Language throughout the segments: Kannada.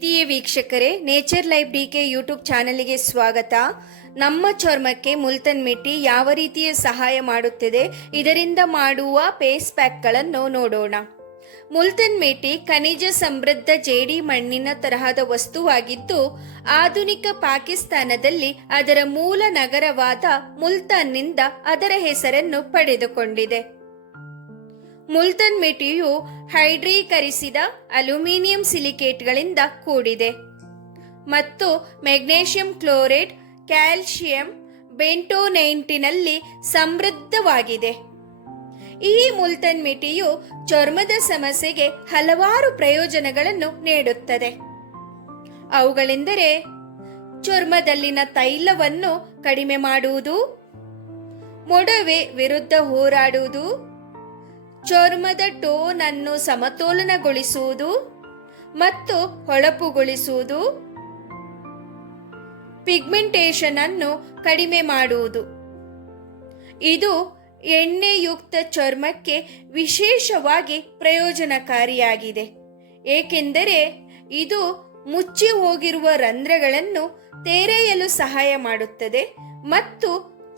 ಪ್ರೀತಿಯ ವೀಕ್ಷಕರೇ, ನೇಚರ್ ಲೈಫ್ ಡಿಕೆ ಯೂಟ್ಯೂಬ್ ಚಾನಲ್ಗೆ ಸ್ವಾಗತ. ನಮ್ಮ ಚರ್ಮಕ್ಕೆ ಮುಲ್ತನ್ಮಿಟ್ಟಿ ಯಾವ ರೀತಿಯ ಸಹಾಯ ಮಾಡುತ್ತದೆ, ಇದರಿಂದ ಮಾಡುವ ಫೇಸ್ ಪ್ಯಾಕ್ಗಳನ್ನು ನೋಡೋಣ. ಮುಲ್ತನ್ಮಿಟ್ಟಿ ಖನಿಜ ಸಮೃದ್ಧ ಜೇಡಿ ಮಣ್ಣಿನ ತರಹದ ವಸ್ತುವಾಗಿದ್ದು, ಆಧುನಿಕ ಪಾಕಿಸ್ತಾನದಲ್ಲಿ ಅದರ ಮೂಲ ನಗರವಾದ ಮುಲ್ತಾನ್ನಿಂದ ಅದರ ಹೆಸರನ್ನು ಪಡೆದುಕೊಂಡಿದೆ. ಮುಲ್ತನ್ಮಿಟ್ಟಿಯು ಹೈಡ್ರೀಕರಿಸಿದ ಅಲ್ಯೂಮಿನಿಯಂ ಸಿಲಿಕೇಟ್ಗಳಿಂದ ಕೂಡಿದೆ ಮತ್ತು ಮೆಗ್ನೀಷಿಯಂ ಕ್ಲೋರೈಡ್, ಕ್ಯಾಲ್ಸಿಯಂ ಬೆಂಟೋನೈಟಿನಲ್ಲಿ ಸಮೃದ್ಧವಾಗಿದೆ. ಈ ಮುಲ್ತನ್ಮಿಟ್ಟಿಯು ಚರ್ಮದ ಸಮಸ್ಯೆಗೆ ಹಲವಾರು ಪ್ರಯೋಜನಗಳನ್ನು ನೀಡುತ್ತದೆ. ಅವುಗಳೆಂದರೆ ಚರ್ಮದಲ್ಲಿನ ತೈಲವನ್ನು ಕಡಿಮೆ ಮಾಡುವುದು, ಮೊಡವೆ ವಿರುದ್ಧ ಹೋರಾಡುವುದು, ಚರ್ಮದ ಟೋನ್ ಅನ್ನು ಸಮತೋಲನಗೊಳಿಸುವುದು ಮತ್ತು ಹೊಳಪುಗೊಳಿಸುವುದು, ಪಿಗ್ಮೆಂಟೇಷನ್ ಅನ್ನು ಕಡಿಮೆ ಮಾಡುವುದು. ಇದು ಎಣ್ಣೆಯುಕ್ತ ಚರ್ಮಕ್ಕೆ ವಿಶೇಷವಾಗಿ ಪ್ರಯೋಜನಕಾರಿಯಾಗಿದೆ, ಏಕೆಂದರೆ ಇದು ಮುಚ್ಚಿ ಹೋಗಿರುವ ರಂಧ್ರಗಳನ್ನು ತೆರೆಯಲು ಸಹಾಯ ಮಾಡುತ್ತದೆ ಮತ್ತು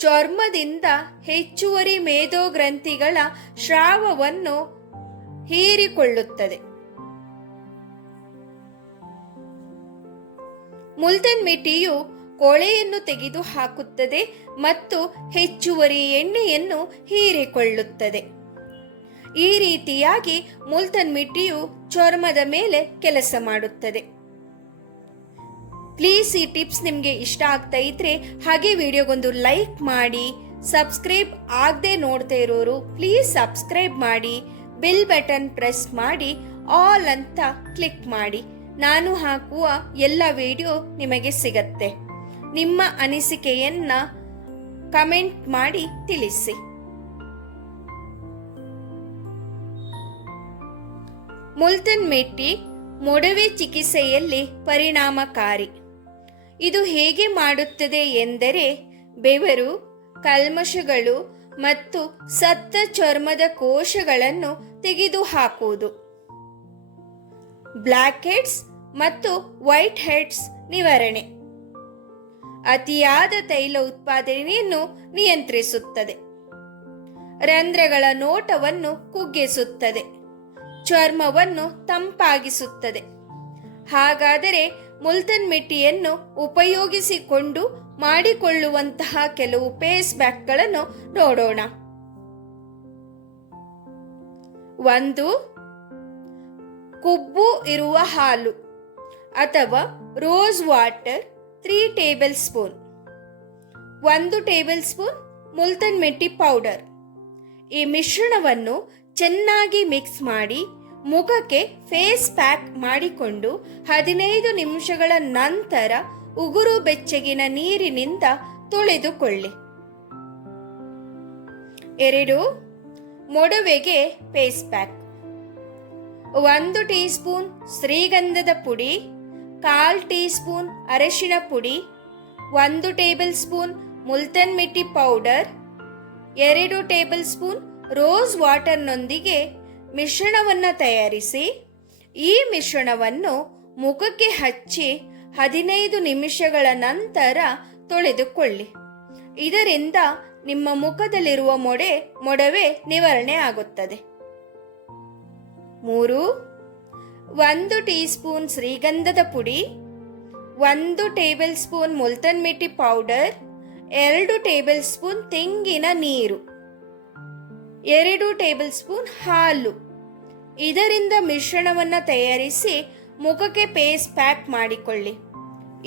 ಚರ್ಮದಿಂದ ಹೆಚ್ಚುವರಿ ಮೇದೋಗ್ರಂಥಿಗಳ ಸ್ರಾವವನ್ನು ಹೀರಿಕೊಳ್ಳುತ್ತದೆ. ಮುಲ್ತನ್ಮಿಟ್ಟಿಯು ಕೊಳೆಯನ್ನು ತೆಗೆದು ಹಾಕುತ್ತದೆ ಮತ್ತು ಹೆಚ್ಚುವರಿ ಎಣ್ಣೆಯನ್ನು ಹೀರಿಕೊಳ್ಳುತ್ತದೆ. ಈ ರೀತಿಯಾಗಿ ಮುಲ್ತನ್ಮಿಟ್ಟಿಯು ಚರ್ಮದ ಮೇಲೆ ಕೆಲಸ ಮಾಡುತ್ತದೆ. ಪ್ಲೀಸ್ ಈ ಟಿಪ್ಸ್ ನಿಮಗೆ ಇಷ್ಟ ಆಗ್ತಾ ಇದ್ರೆ ಹಾಗೆ ವಿಡಿಯೋಗೊಂದು ಲೈಕ್ ಮಾಡಿ. ಸಬ್ಸ್ಕ್ರೈಬ್ ಆಗದೆ ನೋಡ್ತಾ ಇರೋರು ಪ್ಲೀಸ್ ಸಬ್ಸ್ಕ್ರೈಬ್ ಮಾಡಿ, ಬೆಲ್ ಬಟನ್ ಪ್ರೆಸ್ ಮಾಡಿ, ಆಲ್ ಅಂತ ಕ್ಲಿಕ್ ಮಾಡಿ. ನಾನು ಹಾಕುವ ಎಲ್ಲ ವಿಡಿಯೋ ನಿಮಗೆ ಸಿಗತ್ತೆ. ನಿಮ್ಮ ಅನಿಸಿಕೆಯನ್ನ ಕಮೆಂಟ್ ಮಾಡಿ ತಿಳಿಸಿ. ಮುಲ್ತನ್ಮಿಟ್ಟಿ ಮೊಡವೆ ಚಿಕಿತ್ಸೆಯಲ್ಲಿ ಪರಿಣಾಮಕಾರಿ. ಇದು ಹೇಗೆ ಮಾಡುತ್ತದೆ ಎಂದರೆ, ಬೆವರು, ಕಲ್ಮಶಗಳು ಮತ್ತು ಸತ್ತ ಚರ್ಮದ ಕೋಶಗಳನ್ನು ತೆಗೆದುಹಾಕುವುದು, ಬ್ಲ್ಯಾಕ್ ಹೆಡ್ಸ್ ಮತ್ತು ವೈಟ್ ಹೆಡ್ಸ್ ನಿವಾರಣೆ, ಅತಿಯಾದ ತೈಲ ಉತ್ಪಾದನೆಯನ್ನು ನಿಯಂತ್ರಿಸುತ್ತದೆ, ರಂಧ್ರಗಳ ನೋಟವನ್ನು ಕುಗ್ಗಿಸುತ್ತದೆ, ಚರ್ಮವನ್ನು ತಂಪಾಗಿಸುತ್ತದೆ. ಹಾಗಾದರೆ ಮುಲ್ತನ್ಮಿಟ್ಟಿಯನ್ನು ಉಪಯೋಗಿಸಿಕೊಂಡು ಮಾಡಿಕೊಳ್ಳುವಂತಹ ಕೆಲವು ಫೇಸ್ ಪ್ಯಾಕ್ಗಳನ್ನು ನೋಡೋಣ. 1. ಕೊಬ್ಬು ಇರುವ ಹಾಲು ಅಥವಾ rose water 3 tablespoon. 1 tablespoon multani mitti powder. ಈ ಮಿಶ್ರಣವನ್ನು ಚೆನ್ನಾಗಿ ಮಿಕ್ಸ್ ಮಾಡಿ ಮುಖಕ್ಕೆ ಫೇಸ್ ಪ್ಯಾಕ್ ಮಾಡಿಕೊಂಡು 15 ನಿಮಿಷಗಳ ನಂತರ ಉಗುರು ಬೆಚ್ಚಗಿನ ನೀರಿನಿಂದ ತೊಳೆದುಕೊಳ್ಳಿ. 2. ಮೊಡವೆಗೆ ಫೇಸ್ ಪ್ಯಾಕ್. 1 ಟೀ ಸ್ಪೂನ್ ಶ್ರೀಗಂಧದ ಪುಡಿ, 1/4 ಟೀ ಸ್ಪೂನ್ ಅರಿಶಿಣ ಪುಡಿ, 1 tablespoon multani mitti powder, 2 tablespoon rose ವಾಟರ್ನೊಂದಿಗೆ ಮಿಶ್ರಣವನ್ನು ತಯಾರಿಸಿ ಈ ಮಿಶ್ರಣವನ್ನು ಮುಖಕ್ಕೆ ಹಚ್ಚಿ 15 ನಿಮಿಷಗಳ ನಂತರ ತೊಳೆದುಕೊಳ್ಳಿ. ಇದರಿಂದ ನಿಮ್ಮ ಮುಖದಲ್ಲಿರುವ ಮೊಡವೆ ನಿವಾರಣೆ ಆಗುತ್ತದೆ. 3. 1 ಟೀ ಸ್ಪೂನ್ ಶ್ರೀಗಂಧದ ಪುಡಿ, 1 tablespoon multani mitti powder, 2 tablespoon ತೆಂಗಿನ ನೀರು, 2 ಟೇಬಲ್ ಸ್ಪೂನ್ ಹಾಲು. ಇದರಿಂದ ಮಿಶ್ರಣವನ್ನು ತಯಾರಿಸಿ ಮುಖಕ್ಕೆ ಫೇಸ್ ಪ್ಯಾಕ್ ಮಾಡಿಕೊಳ್ಳಿ.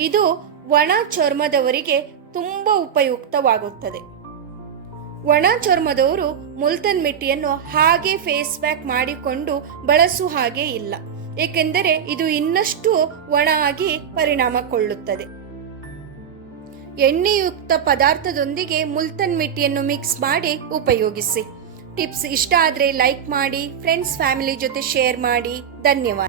ಇದು ಒಣ ಚರ್ಮದವರಿಗೆ ತುಂಬ ಉಪಯುಕ್ತವಾಗುತ್ತದೆ. ಒಣ ಚರ್ಮದವರು ಮುಲ್ತನ್ಮಿಟ್ಟಿಯನ್ನು ಹಾಗೆ ಫೇಸ್ ಪ್ಯಾಕ್ ಮಾಡಿಕೊಂಡು ಬಳಸುವ ಹಾಗೆ ಇಲ್ಲ, ಏಕೆಂದರೆ ಇದು ಇನ್ನಷ್ಟು ಒಣ ಆಗಿ ಪರಿಣಾಮಕೊಳ್ಳುತ್ತದೆ. ಎಣ್ಣೆಯುಕ್ತ ಪದಾರ್ಥದೊಂದಿಗೆ ಮುಲ್ತನ್ಮಿಟ್ಟಿಯನ್ನು ಮಿಕ್ಸ್ ಮಾಡಿ ಉಪಯೋಗಿಸಿ. ಟಿಪ್ಸ್ ಇಷ್ಟ ಆದರೆ ಲೈಕ್ ಮಾಡಿ, ಫ್ರೆಂಡ್ಸ್ ಫ್ಯಾಮಿಲಿ ಜೊತೆ ಶೇರ್ ಮಾಡಿ. ಧನ್ಯವಾದ.